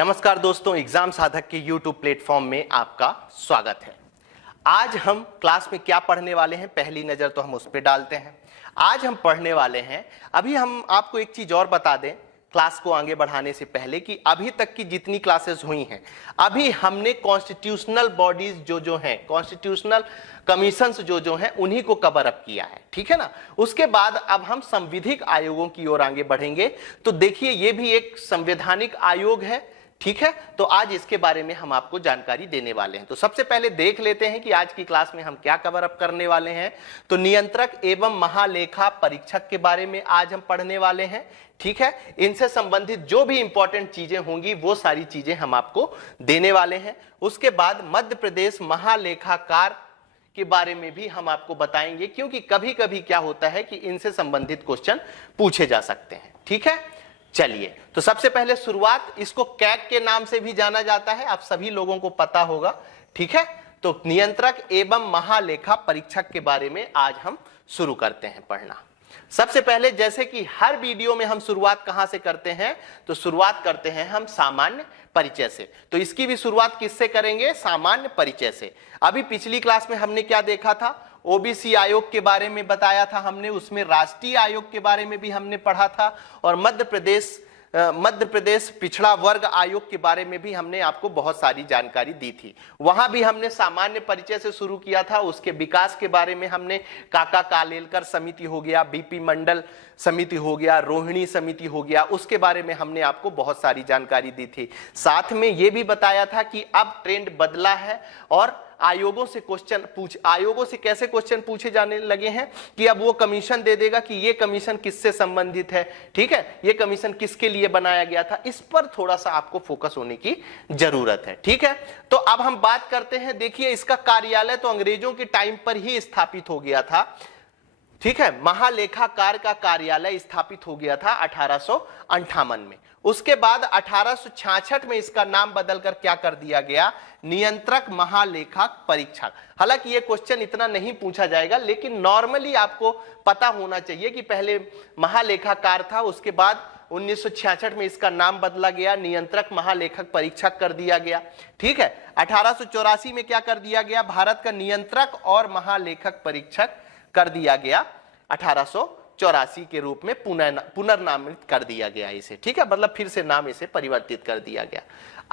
नमस्कार दोस्तों, एग्जाम साधक के YouTube प्लेटफॉर्म में आपका स्वागत है। आज हम क्लास में क्या पढ़ने वाले हैं, पहली नजर तो हम उस पर डालते हैं। आज हम पढ़ने वाले हैं, अभी हम आपको एक चीज और बता दें क्लास को आगे बढ़ाने से पहले कि अभी तक की जितनी क्लासेस हुई हैं, अभी हमने कॉन्स्टिट्यूशनल बॉडीज जो हैं, कॉन्स्टिट्यूशनल कमीशंस जो हैं, उन्हीं को कवर अप किया है, ठीक है ना। उसके बाद अब हम संविधिक आयोगों की ओर आगे बढ़ेंगे। तो देखिए, ये भी एक संवैधानिक आयोग है, ठीक है। तो आज इसके बारे में हम आपको जानकारी देने वाले हैं। तो सबसे पहले देख लेते हैं कि आज की क्लास में हम क्या कवर अप करने वाले हैं। तो नियंत्रक एवं महालेखा परीक्षक के बारे में आज हम पढ़ने वाले हैं, ठीक है। इनसे संबंधित जो भी इंपॉर्टेंट चीजें होंगी वो सारी चीजें हम आपको देने वाले हैं। उसके बाद मध्य प्रदेश महालेखाकार के बारे में भी हम आपको बताएंगे, क्योंकि कभी कभी क्या होता है कि इनसे संबंधित क्वेश्चन पूछे जा सकते हैं, ठीक है। चलिए, तो सबसे पहले शुरुआत, इसको कैग के नाम से भी जाना जाता है, आप सभी लोगों को पता होगा, ठीक है। तो नियंत्रक एवं महालेखा परीक्षक के बारे में आज हम शुरू करते हैं पढ़ना। सबसे पहले, जैसे कि हर वीडियो में हम शुरुआत कहां से करते हैं, तो शुरुआत करते हैं हम सामान्य परिचय से। तो इसकी भी शुरुआत किससे करेंगे? सामान्य परिचय से। अभी पिछली क्लास में हमने क्या देखा था? ओबीसी आयोग के बारे में बताया था हमने, उसमें राष्ट्रीय आयोग के बारे में भी हमने पढ़ा था, और मध्य प्रदेश पिछड़ा वर्ग आयोग के बारे में भी हमने आपको बहुत सारी जानकारी दी थी। वहां भी हमने सामान्य परिचय से शुरू किया था। उसके विकास के बारे में हमने काका कालेलकर समिति हो गया, बीपी मंडल समिति हो गया, रोहिणी समिति हो गया, उसके बारे में हमने आपको बहुत सारी जानकारी दी थी। साथ में ये भी बताया था कि अब ट्रेंड बदला है और आयोगों से कैसे क्वेश्चन पूछे जाने लगे हैं कि अब वो कमीशन दे देगा कि ये कमीशन किससे संबंधित है, ठीक है, ये कमीशन किसके लिए बनाया गया था। इस पर थोड़ा सा आपको फोकस होने की जरूरत है, ठीक है। तो अब हम बात करते हैं, देखिए इसका कार्यालय तो अंग्रेजों के टाइम पर ही स्थापित हो गया था, ठीक है। महालेखाकार का कार्यालय स्थापित हो गया था 1858 में। उसके बाद 1866 में इसका नाम बदलकर क्या कर दिया गया? नियंत्रक महालेखा परीक्षक। हालांकि ये क्वेश्चन इतना नहीं पूछा जाएगा, लेकिन नॉर्मली आपको पता होना चाहिए कि पहले महालेखाकार था, उसके बाद 1966 में इसका नाम बदला गया, नियंत्रक महालेखक परीक्षक कर दिया गया, ठीक है। 1884 में क्या कर दिया गया? भारत का नियंत्रक और महालेखक परीक्षक कर दिया गया, 1884 के रूप में पुनर्नामित कर दिया गया इसे, ठीक है, मतलब फिर से नाम इसे परिवर्तित कर दिया गया।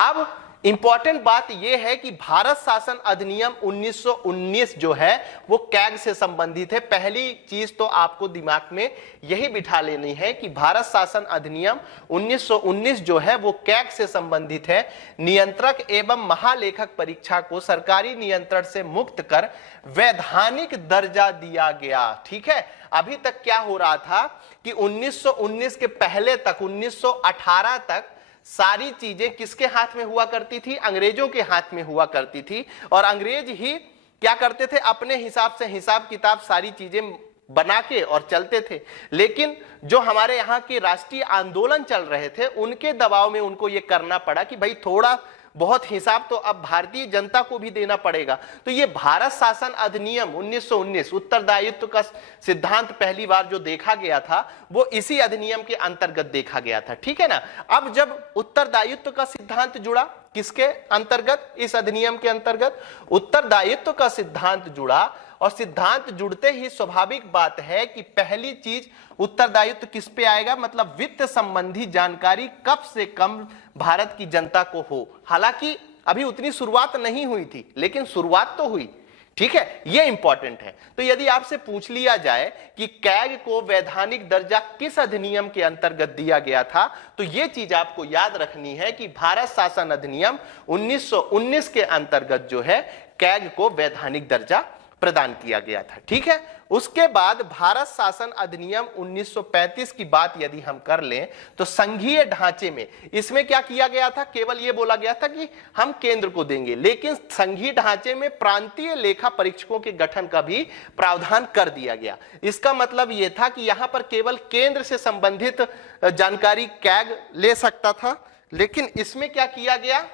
अब इंपॉर्टेंट बात यह है कि भारत शासन अधिनियम 1919 जो है वो कैग से संबंधित है। पहली चीज तो आपको दिमाग में यही बिठा लेनी है कि भारत शासन अधिनियम 1919 जो है वो कैग से संबंधित है। नियंत्रक एवं महालेखक परीक्षा को सरकारी नियंत्रण से मुक्त कर वैधानिक दर्जा दिया गया, ठीक है। अभी तक क्या हो रहा था कि 1919 के पहले तक, 1918 तक सारी चीजें किसके हाथ में हुआ करती थी? अंग्रेजों के हाथ में हुआ करती थी, और अंग्रेज ही क्या करते थे? अपने हिसाब से हिसाब किताब सारी चीजें बना के और चलते थे। लेकिन जो हमारे यहाँ के राष्ट्रीय आंदोलन चल रहे थे, उनके दबाव में उनको ये करना पड़ा कि भाई थोड़ा बहुत हिसाब तो अब भारतीय जनता को भी देना पड़ेगा। तो ये भारत शासन अधिनियम 1919 उत्तरदायित्व का सिद्धांत पहली बार जो देखा गया था वो इसी अधिनियम के अंतर्गत देखा गया था, ठीक है ना। अब जब उत्तरदायित्व का सिद्धांत जुड़ा, किसके अंतर्गत? इस अधिनियम के अंतर्गत उत्तरदायित्व का सिद्धांत जुड़ा, और सिद्धांत जुड़ते ही स्वाभाविक बात है कि पहली चीज उत्तरदायित्व किस पे आएगा? मतलब वित्त संबंधी जानकारी कम से कम भारत की जनता को हो। हालांकि अभी उतनी शुरुआत नहीं हुई थी, लेकिन शुरुआत तो हुई, ठीक है, ये इंपॉर्टेंट है। तो यदि आपसे पूछ लिया जाए कि कैग को वैधानिक दर्जा किस अधिनियम के अंतर्गत दिया गया था, तो ये चीज आपको याद रखनी है कि भारत शासन अधिनियम 1919 के अंतर्गत जो है कैग को वैधानिक दर्जा प्रदान किया गया था, ठीक है। उसके बाद भारत शासन अधिनियम 1935 की बात यदि हम कर लें तो संघीय ढांचे में इसमें क्या किया गया था? केवल यह बोला गया था कि हम केंद्र को देंगे, लेकिन संघीय ढांचे में प्रांतीय लेखा परीक्षकों के गठन का भी प्रावधान कर दिया गया। इसका मतलब यह था कि यहां पर केवल केंद्र से संबंधित जानकारी कैग ले सकता था, लेकिन इसमें क्या किया गया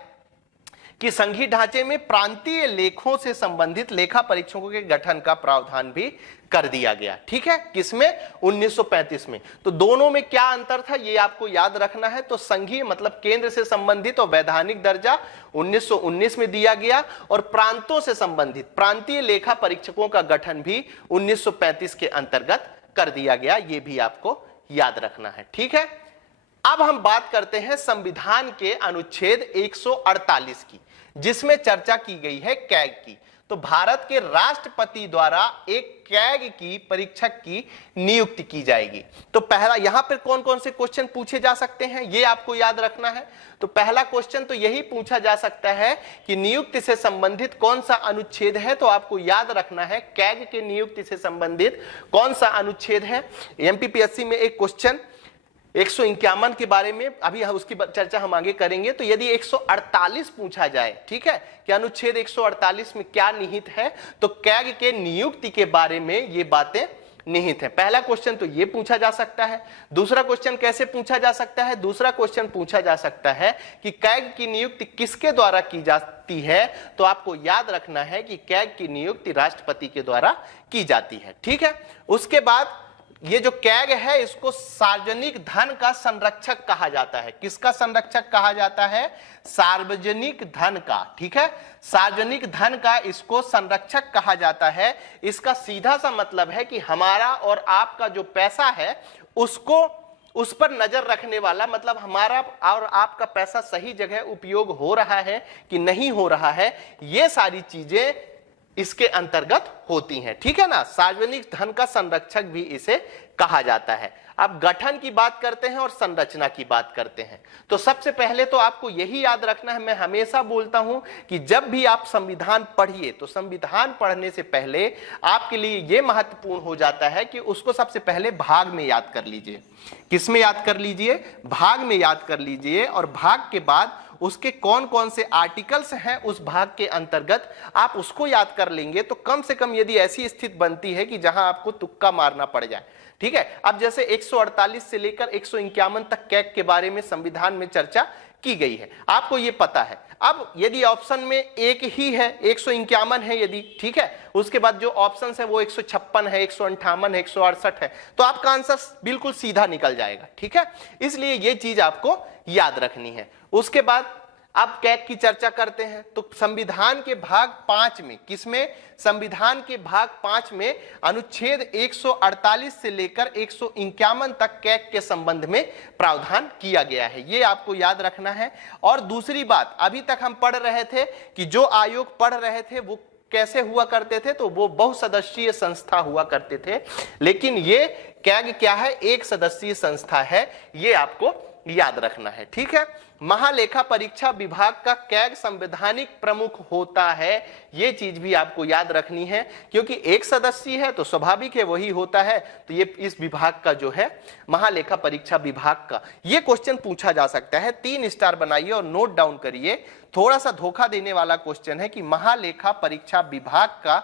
कि संघीय ढांचे में प्रांतीय लेखों से संबंधित लेखा परीक्षकों के गठन का प्रावधान भी कर दिया गया। ठीक है, किसमें? 1935 में। तो दोनों में क्या अंतर था ये आपको याद रखना है। तो संघीय मतलब केंद्र से संबंधित और वैधानिक दर्जा 1919 में दिया गया, और प्रांतों से संबंधित प्रांतीय लेखा परीक्षकों का गठन भी 1935 के अंतर्गत कर दिया गया। ये भी आपको याद रखना है। ठीक है, अब हम बात करते हैं संविधान के अनुच्छेद 148 की, जिसमें चर्चा की गई है कैग की। तो भारत के राष्ट्रपति द्वारा एक कैग की परीक्षक की नियुक्ति की जाएगी। तो पहला यहां पर कौन कौन से क्वेश्चन पूछे जा सकते हैं ये आपको याद रखना है। तो पहला क्वेश्चन तो यही पूछा जा सकता है कि नियुक्ति से संबंधित कौन सा अनुच्छेद है। तो आपको याद रखना है कैग के नियुक्ति से संबंधित कौन सा अनुच्छेद है। एमपीपीएससी में एक क्वेश्चन 151 के बारे में, अभी उसकी चर्चा हम आगे करेंगे। तो यदि 148 पूछा जाए, ठीक है, कि अनुच्छेद 148 में क्या निहित है, तो कैग के नियुक्ति के बारे में ये बातें निहित है। पहला क्वेश्चन तो ये पूछा जा सकता है। दूसरा क्वेश्चन कैसे पूछा जा सकता है? दूसरा क्वेश्चन पूछा जा सकता है कि कैग की नियुक्ति किसके द्वारा की जाती है। तो आपको याद रखना है कि कैग की नियुक्ति राष्ट्रपति के द्वारा की जाती है। ठीक है, उसके बाद ये जो कैग है इसको सार्वजनिक धन का संरक्षक कहा जाता है। किसका संरक्षक कहा जाता है? सार्वजनिक धन का। ठीक है, सार्वजनिक धन का इसको संरक्षक कहा जाता है। इसका सीधा सा मतलब है कि हमारा और आपका जो पैसा है उसको उस पर नजर रखने वाला, मतलब हमारा और आपका पैसा सही जगह उपयोग हो रहा है कि नहीं हो रहा है, ये सारी चीजें इसके अंतर्गत होती हैं। ठीक है ना, सार्वजनिक धन का संरक्षक भी इसे कहा जाता है। अब गठन की बात करते हैं और संरचना की बात करते हैं। तो सबसे पहले तो आपको यही याद रखना है, मैं हमेशा बोलता हूं कि जब भी आप संविधान पढ़िए तो संविधान पढ़ने से पहले आपके लिए यह महत्वपूर्ण हो जाता है कि उसको सबसे पहले भाग में याद कर लीजिए। किस में याद कर लीजिए? भाग में याद कर लीजिए। और भाग के बाद उसके कौन कौन से आर्टिकल्स हैं उस भाग के अंतर्गत आप उसको याद कर लेंगे तो कम से कम यदि ऐसी स्थिति बनती है कि जहां आपको तुक्का मारना पड़ जाए। ठीक है, अब जैसे 148 से लेकर 151 तक कैग के बारे में संविधान में चर्चा की गई है, आपको ये पता है। अब यदि ऑप्शन में एक ही है, 151 है यदि, ठीक है, उसके बाद जो ऑप्शन है वो 156 है, 158 है, 168 है, तो आपका आंसर बिल्कुल सीधा निकल जाएगा। ठीक है, इसलिए ये चीज आपको याद रखनी है। उसके बाद अब कैग की चर्चा करते हैं। तो संविधान के भाग 5 में, किसमें? संविधान के भाग 5 में अनुच्छेद 148 से लेकर 151 तक कैग के संबंध में प्रावधान किया गया है, ये आपको याद रखना है। और दूसरी बात, अभी तक हम पढ़ रहे थे कि जो आयोग पढ़ रहे थे वो कैसे हुआ करते थे, तो वो बहुसदस्यीय संस्था हुआ करते थे, लेकिन ये कैग क्या है? एक सदस्यीय संस्था है, ये आपको याद रखना है। ठीक है, महालेखा परीक्षा विभाग का कैग संवैधानिक प्रमुख होता है, यह चीज भी आपको याद रखनी है, क्योंकि एक सदस्य है तो स्वाभाविक है वही होता है। तो ये इस विभाग का जो है महालेखा परीक्षा विभाग का ये क्वेश्चन पूछा जा सकता है। 3 स्टार बनाइए और नोट डाउन करिए। थोड़ा सा धोखा देने वाला क्वेश्चन है कि महालेखा परीक्षा विभाग का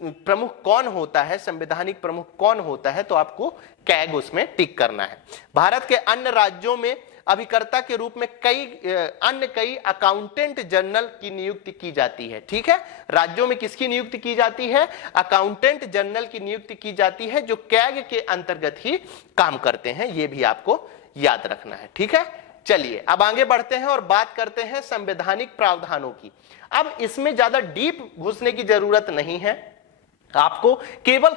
प्रमुख कौन होता है, संवैधानिक प्रमुख कौन होता है, तो आपको कैग उसमें टिक करना है। भारत के अन्य राज्यों में अभिकर्ता के रूप में कई अकाउंटेंट जनरल की नियुक्ति की जाती है। ठीक है, राज्यों में किसकी नियुक्ति की जाती है? अकाउंटेंट जनरल की नियुक्ति की जाती है, जो कैग के अंतर्गत ही काम करते हैं, यह भी आपको याद रखना है। ठीक है, चलिए अब आगे बढ़ते हैं और बात करते हैं संवैधानिक प्रावधानों की। अब इसमें ज्यादा डीप घुसने की जरूरत नहीं है, आपको केवल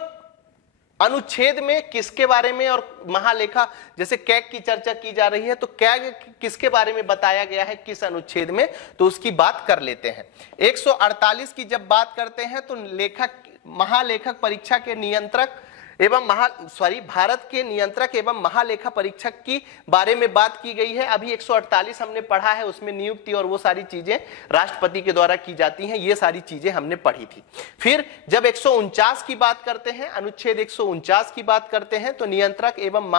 अनुच्छेद में किसके बारे में, और महालेखा जैसे कैग की चर्चा की जा रही है तो कैग किसके बारे में बताया गया है किस अनुच्छेद में, तो उसकी बात कर लेते हैं। 148 की जब बात करते हैं तो महालेखक परीक्षा के नियंत्रक एवं भारत के नियंत्रक एवं महालेखा परीक्षक की बारे में बात की गई है। अभी 148 हमने पढ़ा है, उसमें नियुक्ति और वो सारी चीजें राष्ट्रपति के द्वारा की जाती हैं, ये सारी चीजें हमने पढ़ी थी। फिर जब 149 की बात करते हैं, अनुच्छेद 149 की बात करते हैं, तो नियंत्रक एवं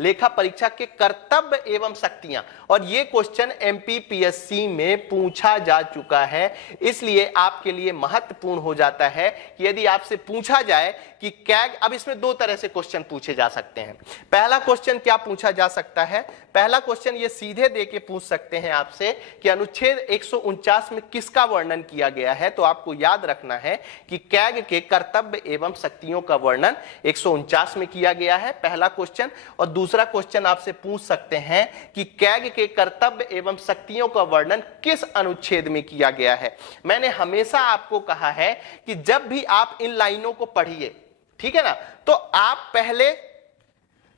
लेखा परीक्षा के कर्तव्य एवं शक्तियां, और ये क्वेश्चन एमपीपीएससी में पूछा जा चुका है, इसलिए आपके लिए महत्वपूर्ण हो जाता है कि यदि आपसे पूछा जाए कि कैग, अब इसमें दो तरह से क्वेश्चन पूछे जा सकते हैं। पहला क्वेश्चन क्या पूछा जा सकता है, पहला क्वेश्चन ये सीधे देके पूछ सकते हैं आपसे कि अनुच्छेद 149 में किसका वर्णन किया गया है। तो आपको याद रखना है कि कैग के कर्तव्य एवं शक्तियों का वर्णन 149 में किया गया है, पहला क्वेश्चन। और दूसरा क्वेश्चन आपसे पूछ सकते हैं कि कैग के कर्तव्य एवं शक्तियों का वर्णन किस अनुच्छेद में किया गया है। मैंने हमेशा आपको कहा है कि जब भी आप इन लाइनों को पढ़िए, ठीक है ना, तो आप पहले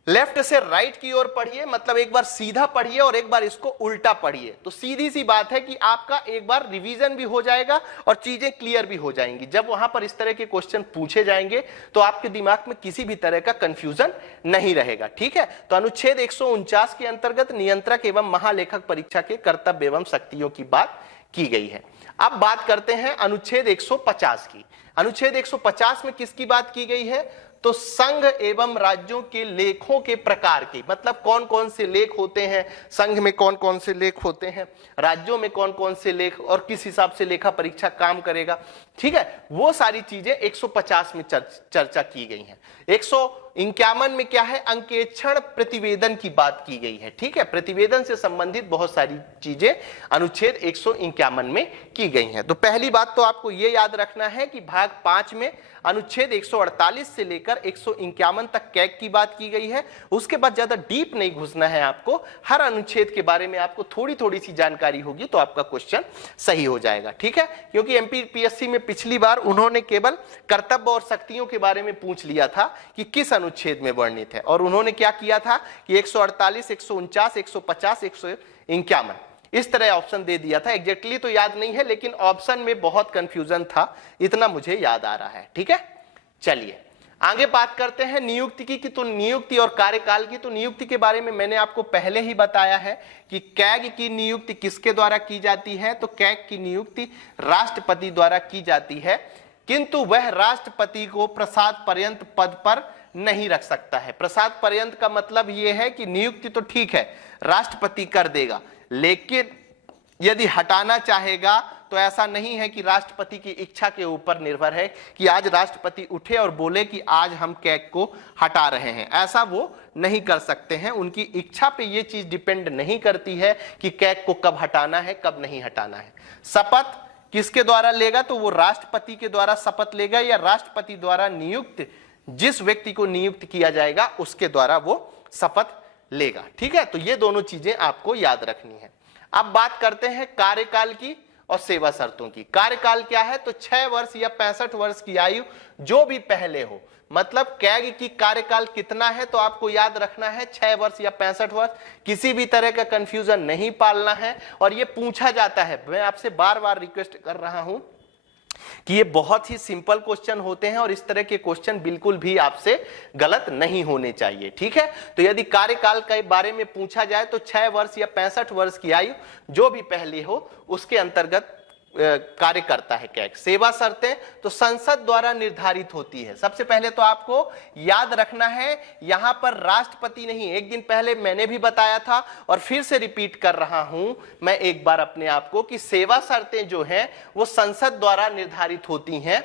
लेफ्ट से राइट की ओर पढ़िए, मतलब एक बार सीधा पढ़िए और एक बार इसको उल्टा पढ़िए। तो सीधी सी बात है कि आपका एक बार रिवीजन भी हो जाएगा और चीजें क्लियर भी हो जाएंगी। जब वहां पर इस तरह के क्वेश्चन पूछे जाएंगे तो आपके दिमाग में किसी भी तरह का कंफ्यूजन नहीं रहेगा, ठीक है। तो अनुच्छेद 149 के अंतर्गत नियंत्रक एवं महालेखक परीक्षा के कर्तव्य एवं शक्तियों की बात की गई है। अब बात करते हैं अनुच्छेद 150 की। अनुच्छेद 150 में किसकी बात की गई है, तो संघ एवं राज्यों के लेखों के प्रकार की, मतलब कौन कौन से लेख होते हैं, संघ में कौन कौन से लेख होते हैं, राज्यों में कौन कौन से लेख, और किस हिसाब से लेखा परीक्षा काम करेगा, ठीक है। वो सारी चीजें 150 में चर्चा की गई हैं। 151 में क्या है, अंकेक्षण प्रतिवेदन की बात की गई है, ठीक है। प्रतिवेदन से संबंधित बहुत सारी चीजें अनुच्छेद 151 में की गई हैं। तो पहली बात तो आपको यह याद रखना है कि भाग 5 में अनुच्छेद 148 से लेकर 151 तक कैग की बात की गई है। उसके बाद ज्यादा डीप नहीं घुसना है आपको, हर अनुच्छेद के बारे में आपको थोड़ी थोड़ी सी जानकारी होगी तो आपका क्वेश्चन सही हो जाएगा, ठीक है। क्योंकि एमपीपीएससी में पिछली बार उन्होंने केवल कर्तव्य और शक्तियों के बारे में पूछ लिया था कि किस अनुच्छेद में वर्णित है, और उन्होंने क्या किया था कि 148, 149, 150, 151 इस तरह ऑप्शन दे दिया था। एग्जैक्टली तो याद नहीं है, लेकिन ऑप्शन में बहुत कंफ्यूजन था, इतना मुझे याद आ रहा है, ठीक है। चलिए आगे बात करते हैं नियुक्ति की। तो नियुक्ति और कार्यकाल की, तो नियुक्ति के बारे में मैंने आपको पहले ही बताया है कि कैग की नियुक्ति किसके द्वारा की जाती है, तो कैग की नियुक्ति राष्ट्रपति द्वारा की जाती है, किंतु वह राष्ट्रपति को प्रसाद पर्यंत पद पर नहीं रख सकता है। प्रसाद पर्यंत का मतलब यह है कि नियुक्ति तो ठीक है राष्ट्रपति कर देगा, लेकिन यदि हटाना चाहेगा तो ऐसा नहीं है कि राष्ट्रपति की इच्छा के ऊपर निर्भर है कि आज राष्ट्रपति उठे और बोले कि आज हम कैग को हटा रहे हैं, ऐसा वो नहीं कर सकते हैं। उनकी इच्छा पे ये चीज डिपेंड नहीं करती है कि कैग को कब हटाना है कब नहीं हटाना है। शपथ किसके द्वारा लेगा, तो वो राष्ट्रपति के द्वारा शपथ लेगा या राष्ट्रपति द्वारा नियुक्त जिस व्यक्ति को नियुक्त किया जाएगा उसके द्वारा वो शपथ लेगा, ठीक है। तो ये दोनों चीजें आपको याद रखनी है। अब बात करते हैं कार्यकाल की और सेवा शर्तों की। कार्यकाल क्या है, तो 6 वर्ष या 65 वर्ष की आयु जो भी पहले हो, मतलब कैग की कार्यकाल कितना है तो आपको याद रखना है 6 वर्ष या 65 वर्ष। किसी भी तरह का कंफ्यूजन नहीं पालना है, और ये पूछा जाता है। मैं आपसे बार बार रिक्वेस्ट कर रहा हूं कि ये बहुत ही सिंपल क्वेश्चन होते हैं और इस तरह के क्वेश्चन बिल्कुल भी आपसे गलत नहीं होने चाहिए, ठीक है। तो यदि कार्यकाल के बारे में पूछा जाए तो 6 वर्ष या 65 वर्ष की आयु जो भी पहले हो उसके अंतर्गत कार्य करता है कैग। सेवा शर्तें तो संसद द्वारा निर्धारित होती है। सबसे पहले तो आपको याद रखना है यहां पर राष्ट्रपति नहीं, एक दिन पहले मैंने भी बताया था और फिर से रिपीट कर रहा हूं मैं एक बार अपने आप को कि सेवा शर्तें जो हैं वो संसद द्वारा निर्धारित होती हैं।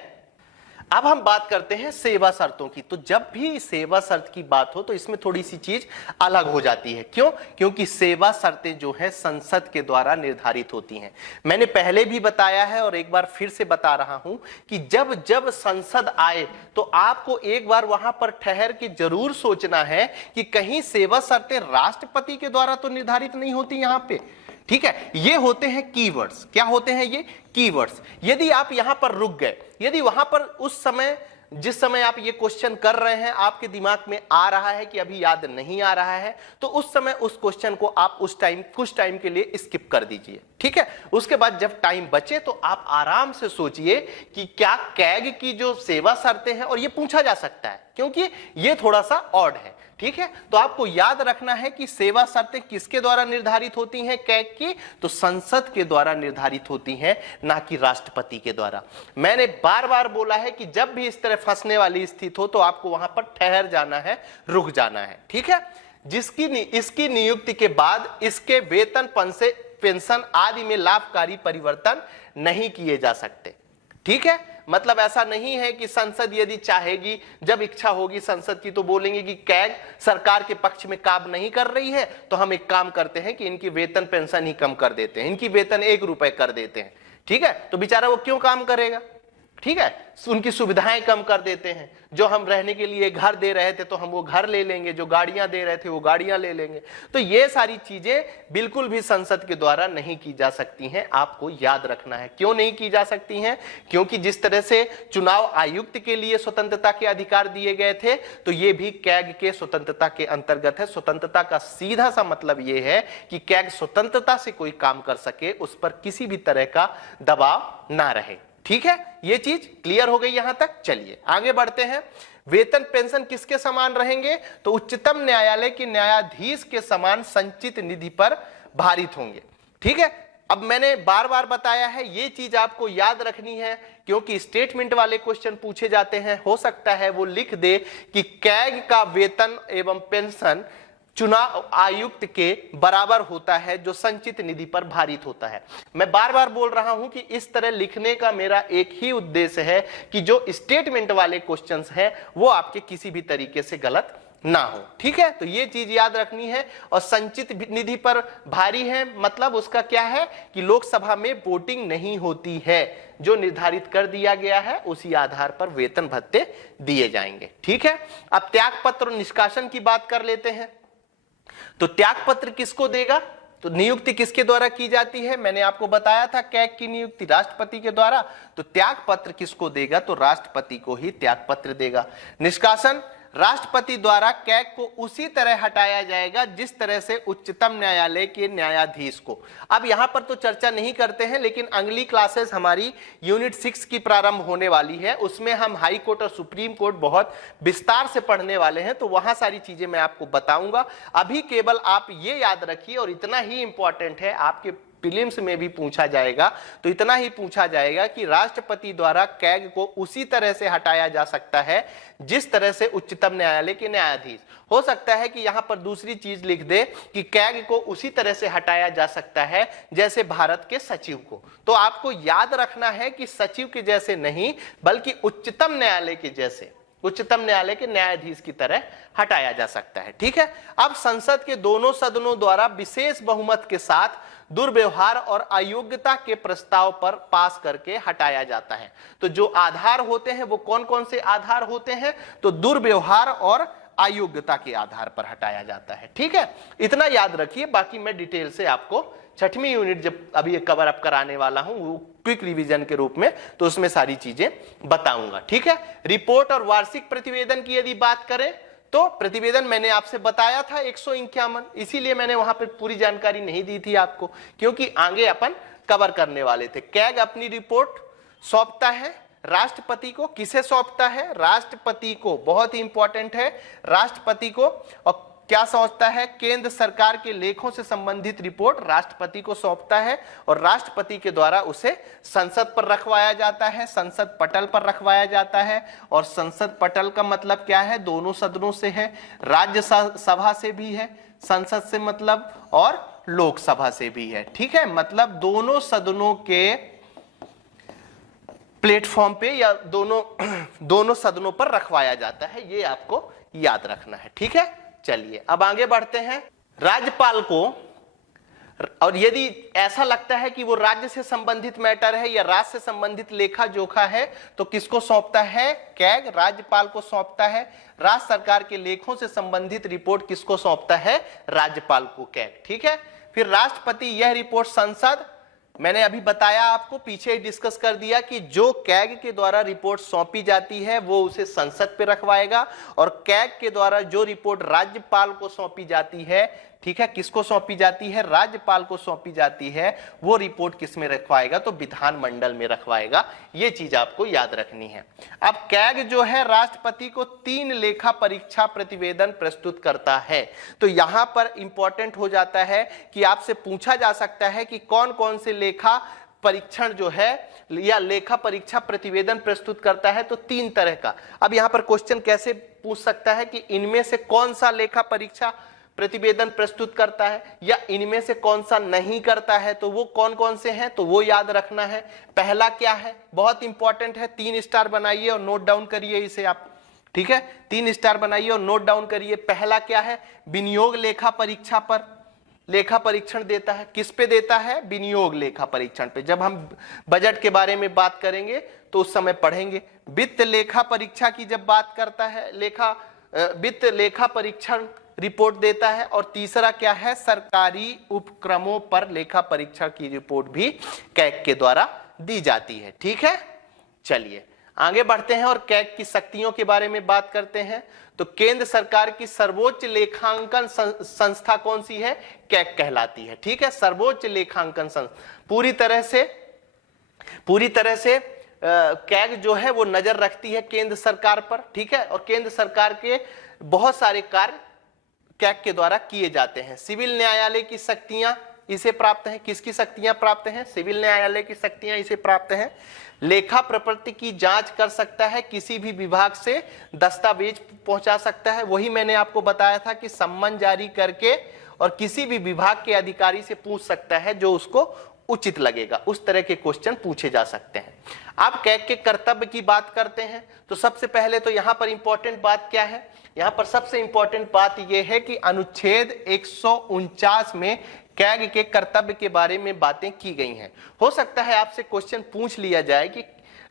अब हम बात करते हैं सेवा शर्तों की। तो जब भी सेवा शर्त की बात हो तो इसमें थोड़ी सी चीज अलग हो जाती है। क्यों? क्योंकि सेवा शर्तें जो है संसद के द्वारा निर्धारित होती हैं। मैंने पहले भी बताया है और एक बार फिर से बता रहा हूं कि जब जब संसद आए तो आपको एक बार वहां पर ठहर के जरूर सोचना है कि कहीं सेवा शर्तें राष्ट्रपति के द्वारा तो निर्धारित नहीं होती यहां पे, ठीक है। ये होते हैं कीवर्ड्स। क्या होते हैं ये? कीवर्ड्स। यदि आप यहां पर रुक गए, यदि वहां पर उस समय जिस समय आप ये क्वेश्चन कर रहे हैं आपके दिमाग में आ रहा है कि अभी याद नहीं आ रहा है, तो उस समय उस क्वेश्चन को आप उस टाइम कुछ टाइम के लिए स्किप कर दीजिए, ठीक है। उसके बाद जब टाइम बचे तो आप आराम से सोचिए कि क्या कैग की जो सेवा शर्तें हैं, और ये पूछा जा सकता है क्योंकि ये थोड़ा सा ऑड है, ठीक है। तो आपको याद रखना है कि सेवा शर्तें किसके द्वारा निर्धारित होती हैं कैग की, तो संसद के द्वारा निर्धारित होती हैं, ना कि राष्ट्रपति के द्वारा। मैंने बार बार बोला है कि जब भी इस तरह फंसने वाली स्थिति हो तो आपको वहां पर ठहर जाना है, रुक जाना है, ठीक है। इसकी नियुक्ति के बाद इसके वेतन पेंशन आदि में लाभकारी परिवर्तन नहीं किए जा सकते। ठीक है, मतलब ऐसा नहीं है कि संसद यदि चाहेगी, जब इच्छा होगी संसद की, तो बोलेंगे कि कैग सरकार के पक्ष में काम नहीं कर रही है, तो हम एक काम करते हैं कि इनकी वेतन पेंशन ही कम कर देते हैं, इनकी वेतन 1 रुपए कर देते हैं। ठीक है, तो बेचारा वो क्यों काम करेगा? ठीक है, उनकी सुविधाएं कम कर देते हैं। जो हम रहने के लिए घर दे रहे थे तो हम वो घर ले लेंगे, जो गाड़ियां दे रहे थे वो गाड़ियां ले लेंगे। तो ये सारी चीजें बिल्कुल भी संसद के द्वारा नहीं की जा सकती हैं, आपको याद रखना है। क्यों नहीं की जा सकती हैं? क्योंकि जिस तरह से चुनाव आयुक्त के लिए स्वतंत्रता के अधिकार दिए गए थे, तो ये भी कैग के स्वतंत्रता के अंतर्गत है। स्वतंत्रता का सीधा सा मतलब ये है कि कैग स्वतंत्रता से कोई काम कर सके, उस पर किसी भी तरह का दबाव ना रहे। ठीक है, ये चीज क्लियर हो गई यहां तक। चलिए आगे बढ़ते हैं। वेतन पेंशन किसके समान रहेंगे? तो उच्चतम न्यायालय के न्यायाधीश के समान संचित निधि पर भारित होंगे। ठीक है, अब मैंने बार बार बताया है, ये चीज आपको याद रखनी है, क्योंकि स्टेटमेंट वाले क्वेश्चन पूछे जाते हैं। हो सकता है वो लिख दे कि कैग का वेतन एवं पेंशन चुनाव आयुक्त के बराबर होता है, जो संचित निधि पर भारित होता है। मैं बार बार बोल रहा हूं कि इस तरह लिखने का मेरा एक ही उद्देश्य है कि जो स्टेटमेंट वाले क्वेश्चंस हैं वो आपके किसी भी तरीके से गलत ना हो। ठीक है, तो ये चीज याद रखनी है। और संचित निधि पर भारी है, मतलब उसका क्या है कि लोकसभा में वोटिंग नहीं होती है, जो निर्धारित कर दिया गया है उसी आधार पर वेतन भत्ते दिए जाएंगे। ठीक है, अब त्यागपत्र और निष्कासन की बात कर लेते हैं। तो त्यागपत्र किसको देगा? तो नियुक्ति किसके द्वारा की जाती है? मैंने आपको बताया था कैग की नियुक्ति राष्ट्रपति के द्वारा। तो त्यागपत्र किसको देगा? तो राष्ट्रपति को ही त्यागपत्र देगा। निष्कासन राष्ट्रपति द्वारा कैग को उसी तरह हटाया जाएगा जिस तरह से उच्चतम न्यायालय के न्यायाधीश को। अब यहां पर तो चर्चा नहीं करते हैं, लेकिन अगली क्लासेस हमारी यूनिट 6 की प्रारंभ होने वाली है, उसमें हम हाई कोर्ट और सुप्रीम कोर्ट बहुत विस्तार से पढ़ने वाले हैं, तो वहां सारी चीजें मैं आपको बताऊंगा। अभी केवल आप ये याद रखिए, और इतना ही इंपॉर्टेंट है, आपके प्रीलिम्स में भी पूछा जाएगा, तो इतना ही पूछा जाएगा कि राष्ट्रपति द्वारा कैग को उसी तरह से हटाया जा सकता है जिस तरह से उच्चतम न्यायालय के न्यायाधीश। हो सकता है कि यहां पर दूसरी चीज लिख दे कि कैग को उसी तरह से हटाया जा सकता है जैसे भारत के सचिव को। तो आपको याद रखना है कि सचिव के जैसे नहीं, बल्कि उच्चतम न्यायालय के जैसे, उच्चतम न्यायालय के न्यायाधीश की तरह हटाया जा सकता है। ठीक है, अब संसद के दोनों सदनों द्वारा विशेष बहुमत के साथ दुर्व्यवहार और अयोग्यता के प्रस्ताव पर पास करके हटाया जाता है। तो जो आधार होते हैं वो कौन कौन से आधार होते हैं? तो दुर्व्यवहार और अयोग्यता के आधार पर हटाया जाता है। ठीक है, इतना याद रखिए, बाकी मैं डिटेल से आपको 6वीं यूनिट जब अभी कवर अप कराने वाला हूं, वो क्विक रिवीजन के रूप में, तो उसमें सारी चीजें बताऊंगा। ठीक है, रिपोर्ट और वार्षिक प्रतिवेदन की यदि बात करें तो प्रतिवेदन मैंने आपसे बताया था 151, इसीलिए मैंने वहां पर पूरी जानकारी नहीं दी थी आपको, क्योंकि आगे अपन कवर करने वाले थे। कैग अपनी रिपोर्ट सौंपता है राष्ट्रपति को। किसे सौंपता है? राष्ट्रपति को। बहुत ही इंपॉर्टेंट है, राष्ट्रपति को। और क्या सौंपता है? केंद्र सरकार के लेखों से संबंधित रिपोर्ट राष्ट्रपति को सौंपता है, और राष्ट्रपति के द्वारा उसे संसद पर रखवाया जाता है, संसद पटल पर रखवाया जाता है। और संसद पटल का मतलब क्या है? दोनों सदनों से है, राज्य सभा से भी है, संसद से मतलब, और लोकसभा से भी है। ठीक है, मतलब दोनों सदनों के प्लेटफॉर्म पे या दोनों सदनों पर रखवाया जाता है, ये आपको याद रखना है। ठीक है, चलिए अब आगे बढ़ते हैं। राज्यपाल को, और यदि ऐसा लगता है कि वो राज्य से संबंधित मैटर है या राज्य से संबंधित लेखा जोखा है, तो किसको सौंपता है? कैग राज्यपाल को सौंपता है। राज्य सरकार के लेखों से संबंधित रिपोर्ट किसको सौंपता है? राज्यपाल को, कैग। ठीक है, फिर राष्ट्रपति यह रिपोर्ट संसद, मैंने अभी बताया आपको, पीछे ही डिस्कस कर दिया कि जो कैग के द्वारा रिपोर्ट सौंपी जाती है वो उसे संसद पे रखवाएगा, और कैग के द्वारा जो रिपोर्ट राज्यपाल को सौंपी जाती है, ठीक है, किसको सौंपी जाती है? राज्यपाल को सौंपी जाती है, वो रिपोर्ट किस में रखवाएगा? तो विधानमंडल में रखवाएगा। ये चीज आपको याद रखनी है। अब कैग जो है राष्ट्रपति को 3 लेखा परीक्षा प्रतिवेदन प्रस्तुत करता है। तो यहां पर इंपॉर्टेंट हो जाता है कि आपसे पूछा जा सकता है कि कौन कौन से लेखा परीक्षण जो है या लेखा परीक्षा प्रतिवेदन प्रस्तुत करता है। तो 3 तरह का। अब यहां पर क्वेश्चन कैसे पूछ सकता है कि इनमें से कौन सा लेखा परीक्षा प्रतिवेदन प्रस्तुत करता है या इनमें से कौन सा नहीं करता है, तो वो कौन कौन से हैं तो वो याद रखना है। पहला क्या है, बहुत इंपॉर्टेंट है, 3 स्टार बनाइए और नोट डाउन करिए इसे आप, ठीक है, 3 स्टार बनाइए और नोट डाउन करिए। पहला क्या है, विनियोग लेखा परीक्षा पर लेखा परीक्षण देता है। किस पे देता है, विनियोग लेखा परीक्षण पे। जब हम बजट के बारे में बात करेंगे तो उस समय पढ़ेंगे। वित्त लेखा परीक्षा की जब बात करता है, वित्त लेखा परीक्षण रिपोर्ट देता है। और तीसरा क्या है, सरकारी उपक्रमों पर लेखा परीक्षण की रिपोर्ट भी कैग के द्वारा दी जाती है। ठीक है, चलिए आगे बढ़ते हैं और कैग की शक्तियों के बारे में बात करते हैं। तो केंद्र सरकार की सर्वोच्च लेखांकन संस्था कौन सी है, कैग कहलाती है। ठीक है, सर्वोच्च लेखांकन संस्था। पूरी तरह से कैग जो है वो नजर रखती है केंद्र सरकार पर। ठीक है, और केंद्र सरकार के बहुत सारे कार्य कैग के द्वारा किए जाते हैं। सिविल न्यायालय की शक्तियां इसे प्राप्त हैं। किसकी शक्तियां प्राप्त हैं, सिविल न्यायालय की शक्तियां इसे प्राप्त हैं। लेखा प्रपत्र की जांच कर सकता है, किसी भी विभाग से दस्तावेज पहुंचा सकता है। वही मैंने आपको बताया था कि सम्मन जारी करके और किसी भी विभाग के अधिकारी से पूछ सकता है जो उसको उचित लगेगा। उस तरह के क्वेश्चन पूछे जा सकते हैं। आप कैग के कर्तव्य की बात करते हैं तो सबसे पहले तो यहां पर इंपॉर्टेंट बात क्या है, यहां पर सबसे इंपॉर्टेंट बात यह है कि अनुच्छेद 149 में कैग के कर्तव्य के बारे में बातें की गई हैं। हो सकता है आपसे क्वेश्चन पूछ लिया जाए कि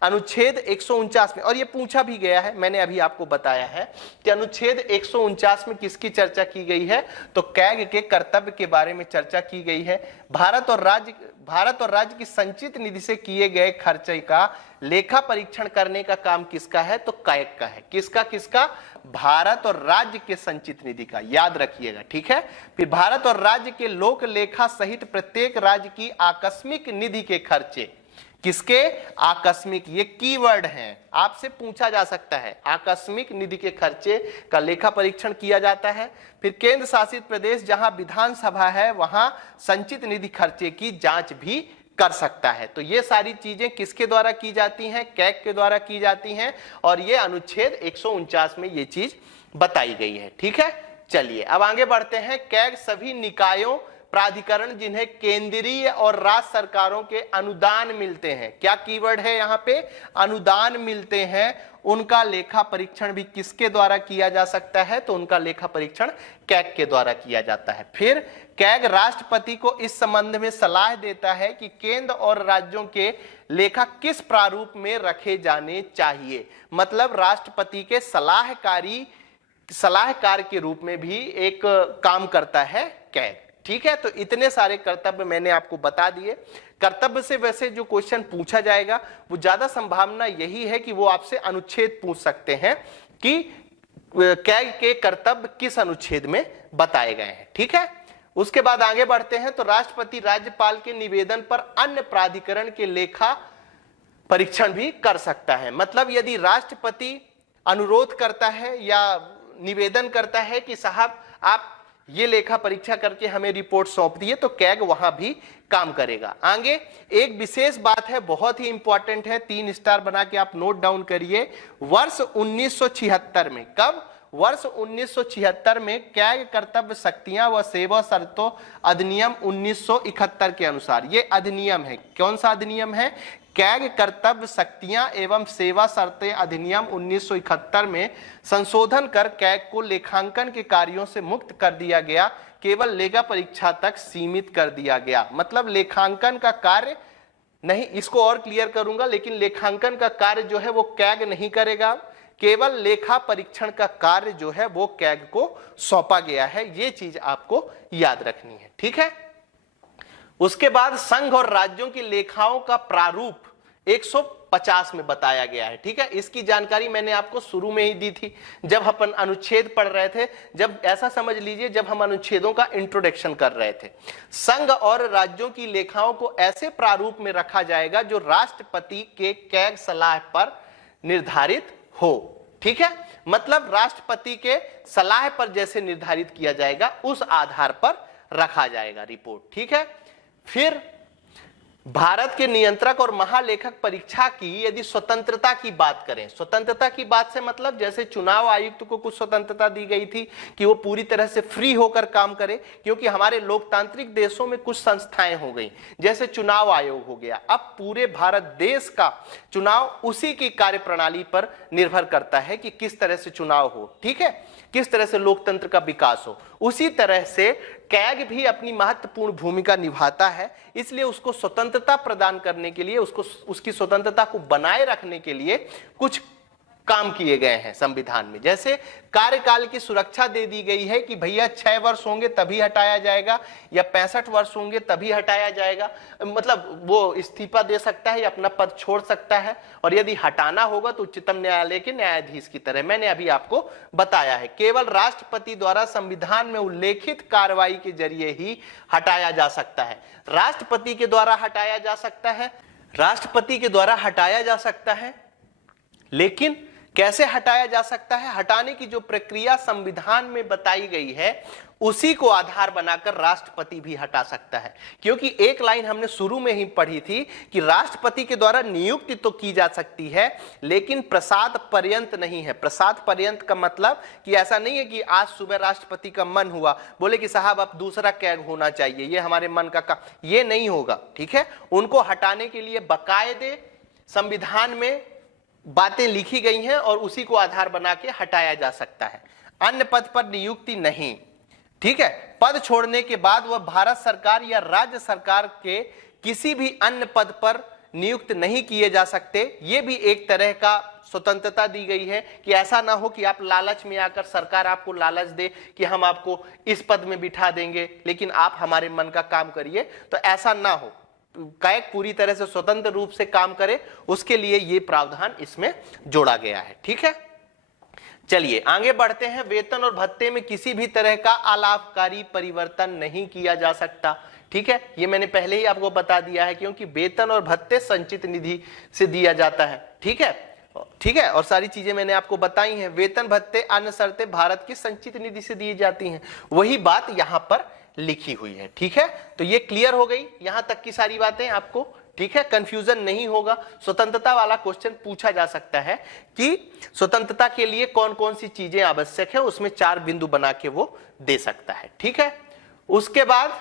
अनुच्छेद 149 में, और ये पूछा भी गया है, मैंने अभी आपको बताया है कि अनुच्छेद 149 में किसकी चर्चा की गई है, तो कैग के कर्तव्य के बारे में चर्चा की गई है। भारत और राज्य की संचित निधि से किए गए खर्चे का लेखा परीक्षण करने का काम किसका है, तो कैग का है। किसका, भारत और राज्य के संचित निधि का, याद रखिएगा। ठीक है, फिर भारत और राज्य के लोक लेखा सहित प्रत्येक राज्य की आकस्मिक निधि के खर्चे, किसके, आकस्मिक, ये कीवर्ड हैं, आपसे पूछा जा सकता है। आकस्मिक निधि के खर्चे का लेखा परीक्षण किया जाता है। फिर केंद्र शासित प्रदेश जहां विधानसभा है वहां संचित निधि खर्चे की जांच भी कर सकता है। तो ये सारी चीजें किसके द्वारा की जाती हैं, कैग के द्वारा की जाती हैं, और ये अनुच्छेद 149 में ये चीज बताई गई है। ठीक है, चलिए अब आगे बढ़ते हैं। कैग सभी निकायों, प्राधिकरण जिन्हें केंद्रीय और राज्य सरकारों के अनुदान मिलते हैं, क्या कीवर्ड है यहाँ पे, अनुदान मिलते हैं, उनका लेखा परीक्षण भी किसके द्वारा किया जा सकता है, तो उनका लेखा परीक्षण कैग के द्वारा किया जाता है। फिर कैग राष्ट्रपति को इस संबंध में सलाह देता है कि केंद्र और राज्यों के लेखा किस प्रारूप में रखे जाने चाहिए। मतलब राष्ट्रपति के सलाहकार के रूप में भी एक काम करता है कैग। ठीक है, तो इतने सारे कर्तव्य मैंने आपको बता दिए। कर्तव्य से वैसे जो क्वेश्चन पूछा जाएगा वो ज्यादा संभावना यही है कि वो आपसे अनुच्छेद पूछ सकते हैं कि कैग के कर्तव्य किस अनुच्छेद में बताए गए हैं। ठीक है, उसके बाद आगे बढ़ते हैं। तो राष्ट्रपति राज्यपाल के निवेदन पर अन्य प्राधिकरण के लेखा परीक्षण भी कर सकता है। मतलब यदि राष्ट्रपति अनुरोध करता है या निवेदन करता है कि साहब आप ये लेखा परीक्षा करके हमें रिपोर्ट सौंप दिए, तो कैग वहां भी काम करेगा। आगे एक विशेष बात है, बहुत ही इंपॉर्टेंट है, 3 स्टार बना के आप नोट डाउन करिए। वर्ष 1976 में, कब, वर्ष 1976 में कैग कर्तव्य शक्तियां व सेवा शर्तों अधिनियम 1971 के अनुसार, ये अधिनियम है, कौन सा अधिनियम है, कैग कर्तव्य शक्तियां एवं सेवा शर्तें अधिनियम 1971 में संशोधन कर कैग को लेखांकन के कार्यों से मुक्त कर दिया गया, केवल लेखा परीक्षा तक सीमित कर दिया गया। मतलब लेखांकन का कार्य नहीं, इसको और क्लियर करूंगा, लेकिन लेखांकन का कार्य जो है वो कैग नहीं करेगा, केवल लेखा परीक्षण का कार्य जो है वो कैग को सौंपा गया है। ये चीज आपको याद रखनी है। ठीक है, उसके बाद संघ और राज्यों की लेखाओं का प्रारूप 150 में बताया गया है। ठीक है, इसकी जानकारी मैंने आपको शुरू में ही दी थी जब अपन अनुच्छेद पढ़ रहे थे। जब ऐसा समझ लीजिए, जब हम अनुच्छेदों का इंट्रोडक्शन कर रहे थे, संघ और राज्यों की लेखाओं को ऐसे प्रारूप में रखा जाएगा जो राष्ट्रपति के कैग सलाह पर निर्धारित हो। ठीक है, मतलब राष्ट्रपति के सलाह पर जैसे निर्धारित किया जाएगा उस आधार पर रखा जाएगा रिपोर्ट। ठीक है, फिर भारत के नियंत्रक और महालेखक परीक्षा की यदि स्वतंत्रता की बात करें, स्वतंत्रता की बात से मतलब जैसे चुनाव आयुक्त को कुछ स्वतंत्रता दी गई थी कि वो पूरी तरह से फ्री होकर काम करे, क्योंकि हमारे लोकतांत्रिक देशों में कुछ संस्थाएं हो गई, जैसे चुनाव आयोग हो गया। अब पूरे भारत देश का चुनाव उसी की कार्यप्रणाली पर निर्भर करता है कि किस तरह से चुनाव हो, ठीक है, किस तरह से लोकतंत्र का विकास हो। उसी तरह से कैग भी अपनी महत्वपूर्ण भूमिका निभाता है, इसलिए उसको स्वतंत्रता प्रदान करने के लिए, उसको उसकी स्वतंत्रता को बनाए रखने के लिए कुछ काम किए गए हैं संविधान में। जैसे कार्यकाल की सुरक्षा दे दी गई है कि भैया 6 वर्ष होंगे तभी हटाया जाएगा, या 65 वर्ष होंगे तभी हटाया जाएगा, मतलब वो इस्तीफा दे सकता है या अपना पद छोड़ सकता है, और यदि हटाना होगा तो उच्चतम न्यायालय के न्यायाधीश की तरह। मैंने अभी आपको बताया है, केवल राष्ट्रपति द्वारा संविधान में उल्लेखित कार्रवाई के जरिए ही हटाया जा सकता है। राष्ट्रपति के द्वारा हटाया जा सकता है, राष्ट्रपति के द्वारा हटाया जा सकता है, लेकिन कैसे हटाया जा सकता है? हटाने की जो प्रक्रिया संविधान में बताई गई है उसी को आधार बनाकर राष्ट्रपति भी हटा सकता है। क्योंकि एक लाइन हमने शुरू में ही पढ़ी थी कि राष्ट्रपति के द्वारा नियुक्ति तो की जा सकती है, लेकिन प्रसाद पर्यंत नहीं है। प्रसाद पर्यंत का मतलब कि ऐसा नहीं है कि आज सुबह राष्ट्रपति का मन हुआ, बोले कि साहब अब दूसरा कैग होना चाहिए, ये हमारे मन का काम, ये नहीं होगा, ठीक है। उनको हटाने के लिए बाकायदे संविधान में बातें लिखी गई हैं और उसी को आधार बना के हटाया जा सकता है। अन्य पद पर नियुक्ति नहीं, ठीक है। पद छोड़ने के बाद वह भारत सरकार या राज्य सरकार के किसी भी अन्य पद पर नियुक्त नहीं किए जा सकते। ये भी एक तरह का स्वतंत्रता दी गई है कि ऐसा ना हो कि आप लालच में आकर, सरकार आपको लालच दे कि हम आपको इस पद में बिठा देंगे लेकिन आप हमारे मन का काम करिए, तो ऐसा ना हो। कैग पूरी तरह से स्वतंत्र रूप से काम करे, उसके लिए ये प्रावधान इसमें जोड़ा गया है, ठीक है। चलिए आगे बढ़ते हैं। वेतन और भत्ते में किसी भी तरह का अलाभकारी परिवर्तन नहीं किया जा सकता, ठीक है। ये मैंने पहले ही आपको बता दिया है, क्योंकि वेतन और भत्ते संचित निधि से दिया जाता है, ठीक है, ठीक है। और सारी चीजें मैंने आपको बताई हैं। वेतन भत्ते अन्य शर्तें भारत की संचित निधि से दी जाती हैं, वही बात यहां पर लिखी हुई है, ठीक है। तो ये क्लियर हो गई यहां तक की सारी बातें आपको, ठीक है, कंफ्यूजन नहीं होगा। स्वतंत्रता वाला क्वेश्चन पूछा जा सकता है कि स्वतंत्रता के लिए कौन कौन सी चीजें आवश्यक है, उसमें 4 बिंदु बना के वो दे सकता है, ठीक है। उसके बाद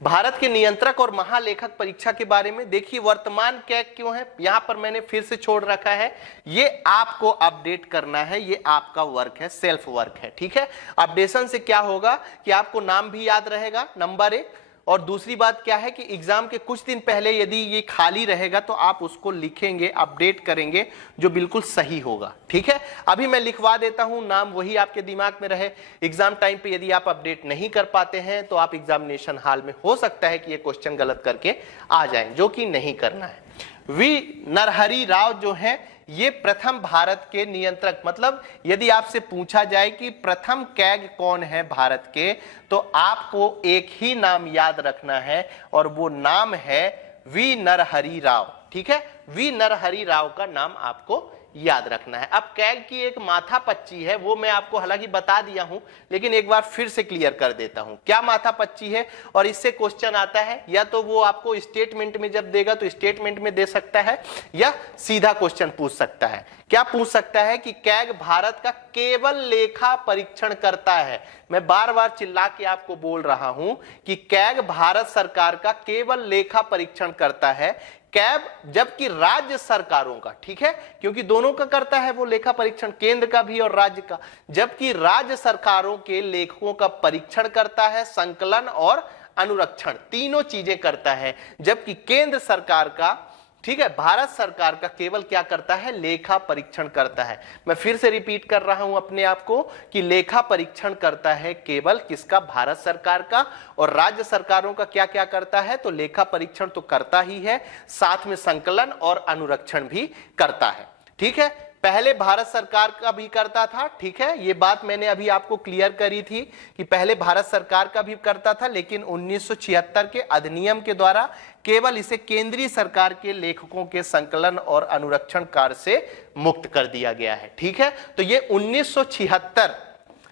भारत के नियंत्रक और महालेखक परीक्षा के बारे में देखिए, वर्तमान कैग क्यों है, यहां पर मैंने फिर से छोड़ रखा है, ये आपको अपडेट करना है, ये आपका वर्क है, सेल्फ वर्क है, ठीक है। अपडेशन से क्या होगा कि आपको नाम भी याद रहेगा, नंबर 1, और दूसरी बात क्या है कि एग्जाम के कुछ दिन पहले यदि ये खाली रहेगा तो आप उसको लिखेंगे, अपडेट करेंगे, जो बिल्कुल सही होगा, ठीक है। अभी मैं लिखवा देता हूं, नाम वही आपके दिमाग में रहे। एग्जाम टाइम पे यदि आप अपडेट नहीं कर पाते हैं तो आप एग्जामिनेशन हॉल में हो सकता है कि ये क्वेश्चन गलत करके आ जाए, जो कि नहीं करना है। वी नरहरि राव जो है ये प्रथम भारत के नियंत्रक, मतलब यदि आपसे पूछा जाए कि प्रथम कैग कौन है भारत के, तो आपको एक ही नाम याद रखना है और वो नाम है वी नरहरि राव, ठीक है। वी नरहरि राव का नाम आपको याद रखना है। अब कैग की एक माथापच्ची है, वो मैं आपको हालांकि बता दिया हूं, लेकिन एक बार फिर से क्लियर कर देता हूं क्या माथापच्ची है। और इससे क्वेश्चन आता है, या तो वो आपको स्टेटमेंट में जब देगा तो स्टेटमेंट में दे सकता है, या सीधा क्वेश्चन पूछ सकता है। क्या पूछ सकता है कि कैग भारत का केवल लेखा परीक्षण करता है। मैं बार बार चिल्ला के आपको बोल रहा हूं कि कैग भारत सरकार का केवल लेखा परीक्षण करता है, कैग जबकि राज्य सरकारों का, ठीक है, क्योंकि दोनों का करता है वो लेखा परीक्षण, केंद्र का भी और राज्य का, जबकि राज्य सरकारों के लेखों का परीक्षण करता है, संकलन और अनुरक्षण तीनों चीजें करता है, जबकि केंद्र सरकार का, ठीक है, भारत सरकार का केवल क्या करता है, लेखा परीक्षण करता है। मैं फिर से रिपीट कर रहा हूं अपने आप को कि लेखा परीक्षण करता है केवल किसका, भारत सरकार का, और राज्य सरकारों का क्या क्या करता है, तो लेखा परीक्षण तो करता ही है, साथ में संकलन और अनुरक्षण भी करता है, ठीक है। पहले भारत सरकार का भी करता था, ठीक है, ये बात मैंने अभी आपको क्लियर करी थी कि पहले भारत सरकार का भी करता था, लेकिन 1976 के अधिनियम के द्वारा केवल इसे केंद्रीय सरकार के लेखकों के संकलन और अनुरक्षण कार्य से मुक्त कर दिया गया है, ठीक है। तो ये 1976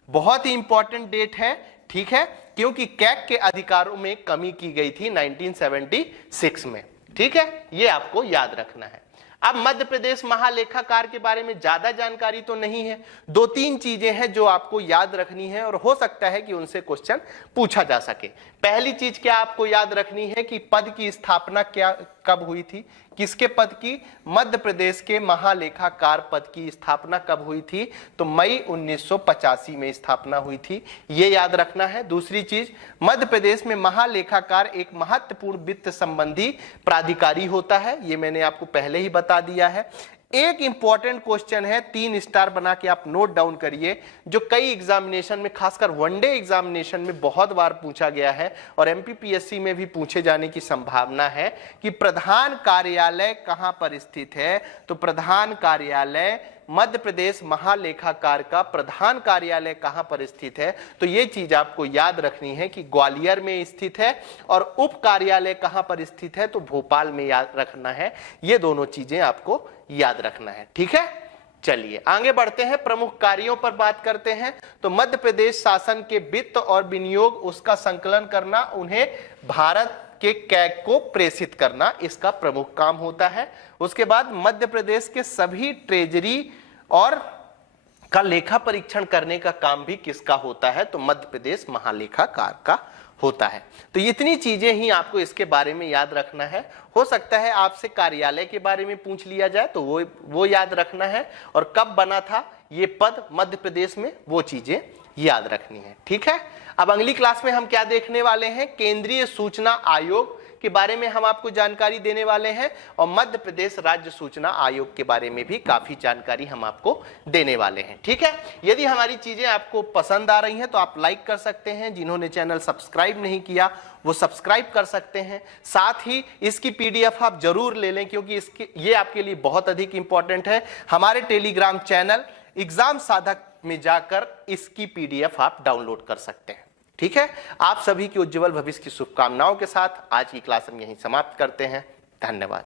बहुत ही इंपॉर्टेंट डेट है, ठीक है, क्योंकि कैग के अधिकारों में कमी की गई थी 1976 में। ठीक है, ये आपको याद रखना है। अब मध्य प्रदेश महालेखाकार के बारे में ज्यादा जानकारी तो नहीं है, 2-3 चीजें हैं जो आपको याद रखनी है और हो सकता है कि उनसे क्वेश्चन पूछा जा सके। पहली चीज क्या आपको याद रखनी है कि पद की स्थापना कब हुई थी, किसके पद की, मध्य प्रदेश के महालेखाकार पद की स्थापना कब हुई थी, तो मई 1985 में स्थापना हुई थी, ये याद रखना है। दूसरी चीज, मध्य प्रदेश में महालेखाकार एक महत्वपूर्ण वित्त संबंधी प्राधिकारी होता है, ये मैंने आपको पहले ही बता दिया है। एक इंपॉर्टेंट क्वेश्चन है, 3 स्टार बना के आप नोट डाउन करिए, जो कई एग्जामिनेशन में, खासकर वनडे एग्जामिनेशन में बहुत बार पूछा गया है और एमपीपीएससी में भी पूछे जाने की संभावना है कि प्रधान कार्यालय कहां पर स्थित है। तो प्रधान कार्यालय, मध्य प्रदेश महालेखाकार का प्रधान कार्यालय कहां पर स्थित है, तो यह चीज आपको याद रखनी है कि ग्वालियर में स्थित है, और उप कार्यालय कहां पर स्थित है, तो भोपाल में याद रखना है। ये दोनों चीजें आपको याद रखना है। ठीक है, चलिए आगे बढ़ते हैं, प्रमुख कार्यों पर बात करते हैं। तो मध्य प्रदेश शासन के वित्त और विनियोग, उसका संकलन करना, उन्हें भारत के कैग को प्रेषित करना, इसका प्रमुख काम होता है। उसके बाद मध्य प्रदेश के सभी ट्रेजरी और का लेखा परीक्षण करने का काम भी किसका होता है, तो मध्य प्रदेश महालेखाकार का होता है। तो इतनी चीजें ही आपको इसके बारे में याद रखना है। हो सकता है आपसे कार्यालय के बारे में पूछ लिया जाए, तो वो याद रखना है, और कब बना था ये पद मध्य प्रदेश में, वो चीजें याद रखनी है। ठीक है, अब अगली क्लास में हम क्या देखने वाले हैं, केंद्रीय सूचना आयोग के बारे में हम आपको जानकारी देने वाले हैं, और मध्य प्रदेश राज्य सूचना आयोग के बारे में भी काफी जानकारी हम आपको देने वाले हैं। ठीक है, यदि हमारी चीजें आपको पसंद आ रही हैं तो आप लाइक कर सकते हैं, जिन्होंने चैनल सब्सक्राइब नहीं किया वो सब्सक्राइब कर सकते हैं। साथ ही इसकी पीडीएफ आप जरूर ले लें, क्योंकि ये आपके लिए बहुत अधिक इंपॉर्टेंट है। हमारे टेलीग्राम चैनल एग्जाम साधक में जाकर इसकी पीडीएफ आप डाउनलोड कर सकते हैं। ठीक है, आप सभी के उज्जवल भविष्य की शुभकामनाओं के साथ आज की क्लास हम यहीं समाप्त करते हैं। धन्यवाद।